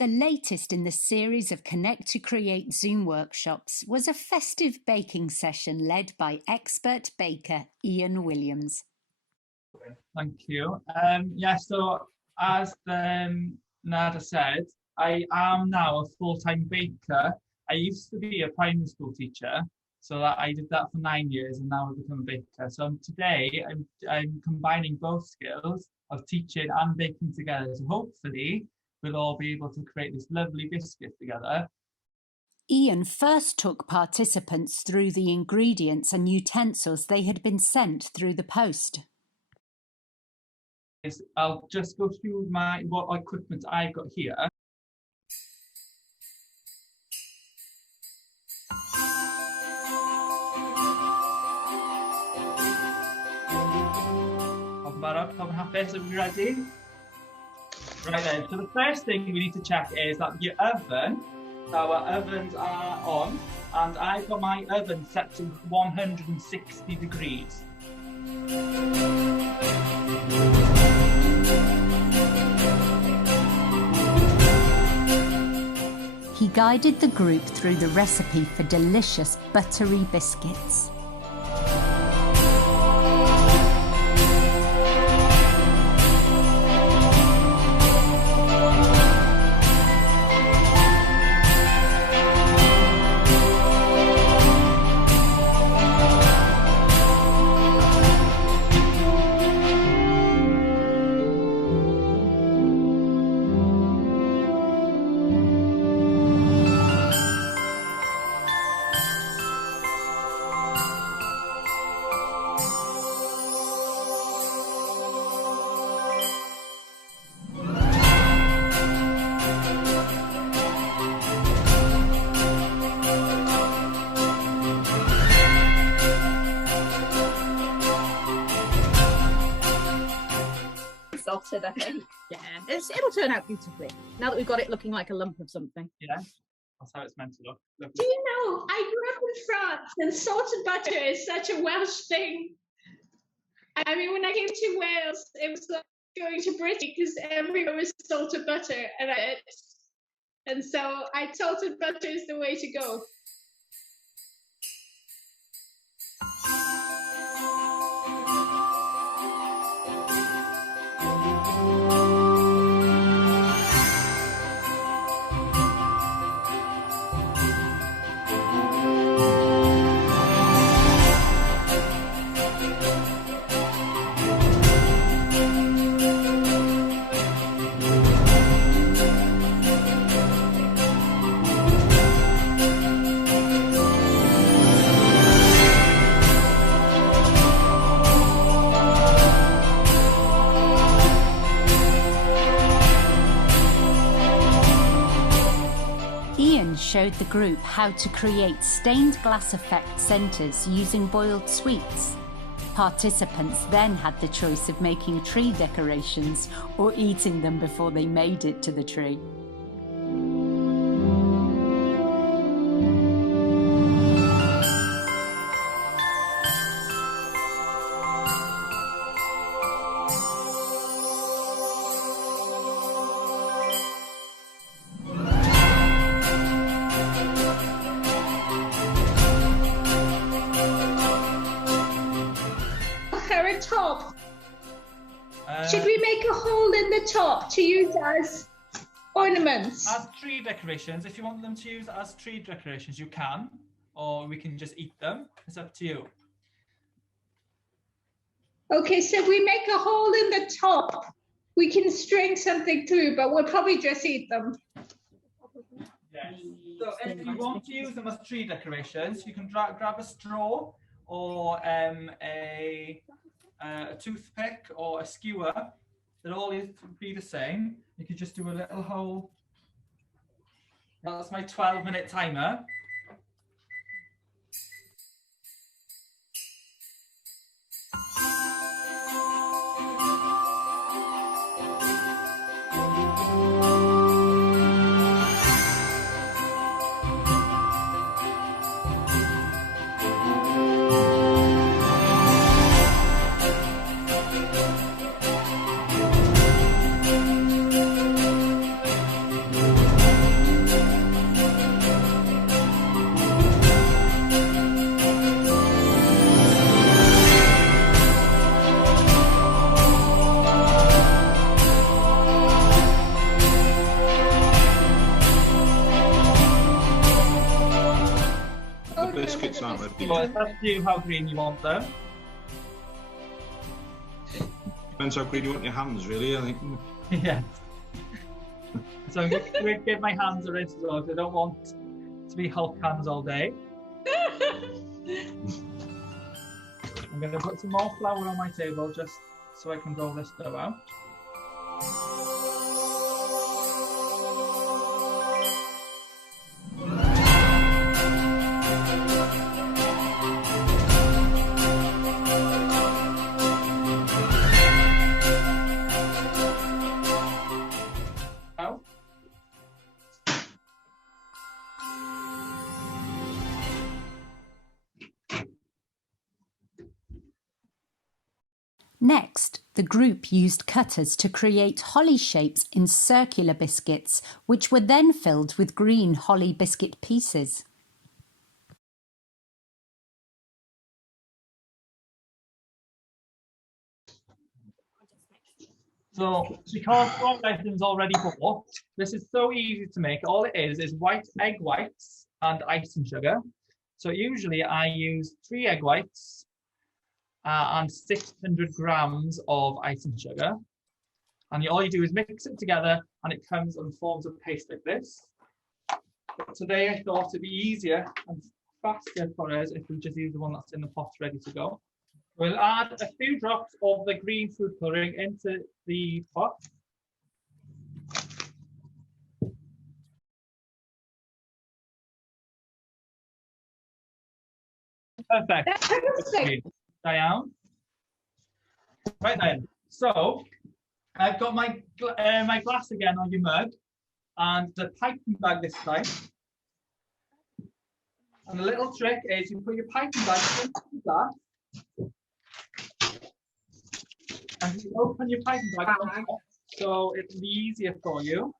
The latest in the series of Connect2Create Zoom workshops was a festive baking session led by expert baker Ian Williams. Thank you. So as Nada said, I am now a full-time baker. I used to be a primary school teacher, so I did that for 9 years, and now I've become a baker. So today I'm combining both skills of teaching and baking together. So hopefully we'll all be able to create this lovely biscuit together. Ian first took participants through the ingredients and utensils they had been sent through the post. I'll just go through what equipment I've got here. Pop and hapus, are we ready? Right then, so the first thing we need to check is that your oven, our ovens are on, and I've got my oven set to 160 degrees. He guided the group through the recipe for delicious buttery biscuits. I think. Yeah, it'll turn out beautifully now that we've got it looking like a lump of something. Yeah, that's how it's meant to look. Do you know, I grew up in France and salted butter is such a Welsh thing. I mean, when I came to Wales, it was like going to Britain because everywhere was salted butter, and so salted butter is the way to go. Showed the group how to create stained glass effect centres using boiled sweets. Participants then had the choice of making tree decorations or eating them before they made it to the tree. Top. Should we make a hole in the top to use as ornaments? As tree decorations, if you want them to use as tree decorations, you can, or we can just eat them. It's up to you. Okay, so if we make a hole in the top, we can string something through, but we'll probably just eat them. Yes. So if you want to use them as tree decorations, you can grab a straw or a toothpick or a skewer. They'll all be the same. You could just do a little hole. That's my 12-minute timer. aren't ready. So it's up to you how green you want them. Depends how green you want your hands, really, I think. Yeah. So I'm going to give my hands a rinse as well, because I don't want to be Hulk hands all day. I'm going to put some more flour on my table just so I can roll this dough out. Next, the group used cutters to create holly shapes in circular biscuits, which were then filled with green holly biscuit pieces. So, because all items already bought, this is so easy to make. All it is white egg whites and icing sugar. So usually I use 3 egg whites and 600 grams of icing sugar. And all you do is mix it together and it comes and forms a paste like this. But today I thought it'd be easier and faster for us if we just use the one that's in the pot ready to go. We'll add a few drops of the green food colouring into the pot. Perfect. Diane. Right then. So I've got my my glass again on your mug, and the piping bag this time. And the little trick is you put your piping bag into the glass. And you open your piping bag on top, so it'll be easier for you.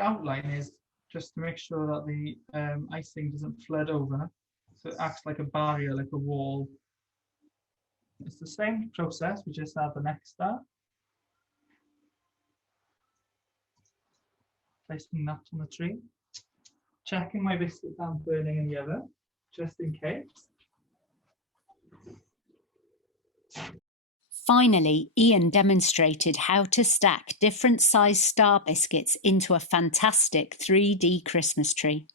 Outline is just to make sure that the icing doesn't flood over, so it acts like a barrier, like a wall. It's the same process, we just add the next step. Placing that on the tree. Checking my biscuits aren't burning in the oven, just in case. Finally, Ian demonstrated how to stack different sized star biscuits into a fantastic 3D Christmas tree.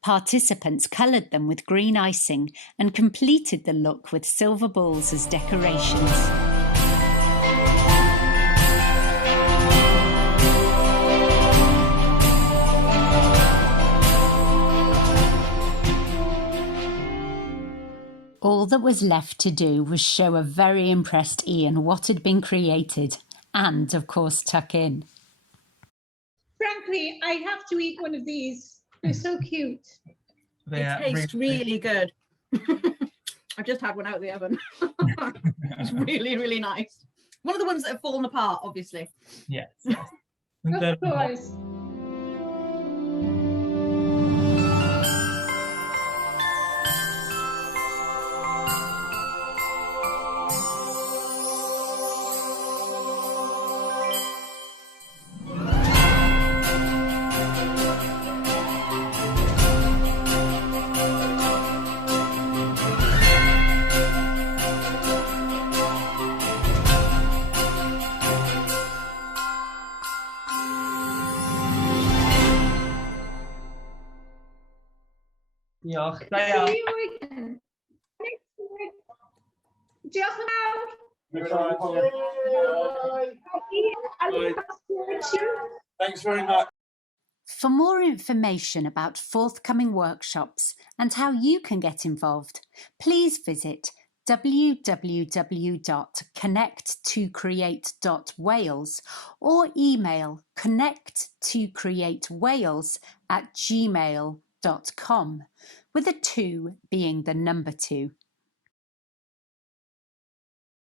Participants coloured them with green icing and completed the look with silver balls as decorations. All that was left to do was show a very impressed Ian what had been created and, of course, tuck in. Frankly, I have to eat one of these. They're so cute. They taste really good. I just had one out of the oven. It's really, really nice. One of the ones that have fallen apart, obviously. Yes. Of course. Diolch. See you again. Diolch yn fawr. Thanks very much. For more information about forthcoming workshops and how you can get involved, please visit www.connect2create.wales or email connect2createwales@gmail.com, with a 2 being the number 2.